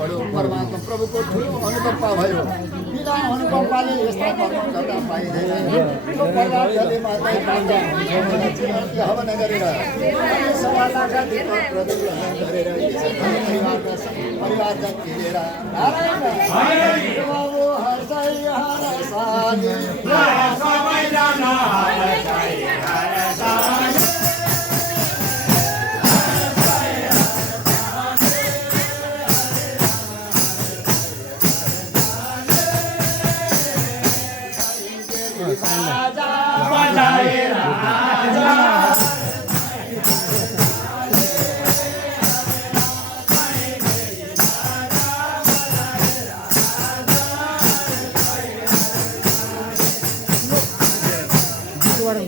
बढ्यो परमात्मा प्रभुको ठुलो अनुकम्पा भयो बिना अनुकम्पाले यस्ता कर्म गर्दा पाइँदैन प्रहलादले मात्रै प्राप्त हुन्छ हवन गरेर समाजका दीपक प्रज्वलन गरेर परिवारजन मिलेर नारायण बाबु हर्षै हरसानी सबैजना हर्षै हरसानी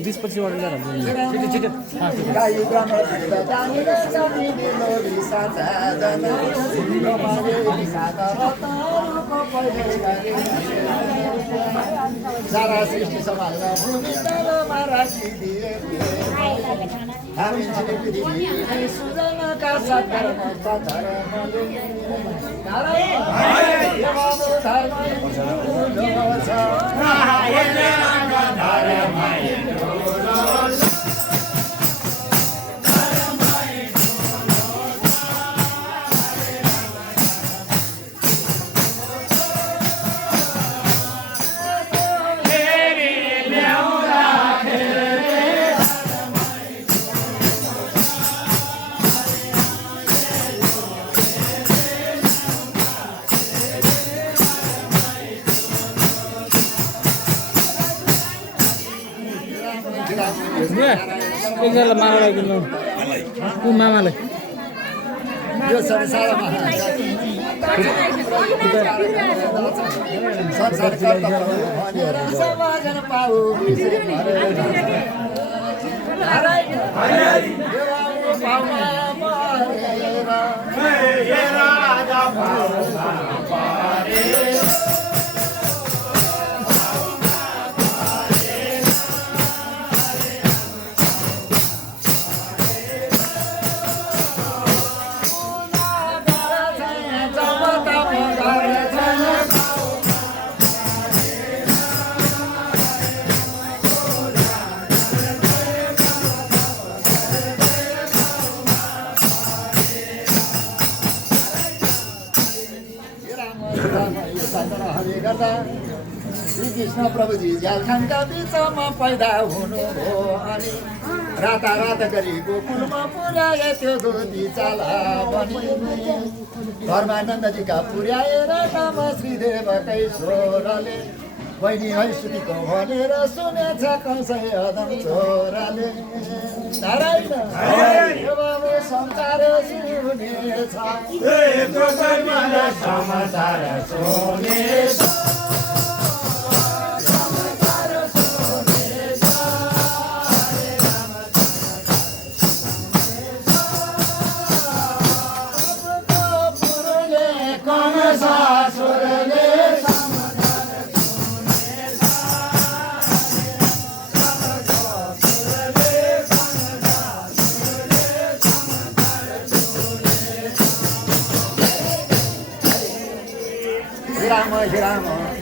बीस पच्चीस वाट सारा सृष्टि सम्हाल्न भूमि तलमा राखिदिए हामी पृथ्वी सुजनका सधर्म धर्मले नारायण धर्म एकजनालाई मामालाई किन्नु ऊ मामालाई यो संसारमा संसार कर्ता भनेर समाजन पाऊ नारायण पाउमा मरेर राजा पाउमा परेर श्री कृष्ण प्रभुजी झारखण्डका बिचमा पैदा हुनुभयो अनि रातारात गरी गोकुलमा पुर्याए त्यो धोती चाला बनी धर्मानन्दजीका पुर्याएर काम श्रीदेवकै स्वरले बहिनी है सुतीको भनेर सुनेछ कसै अदम छोराले नारायण बाबु संसार सुनेछ समाचार सुनेछ राम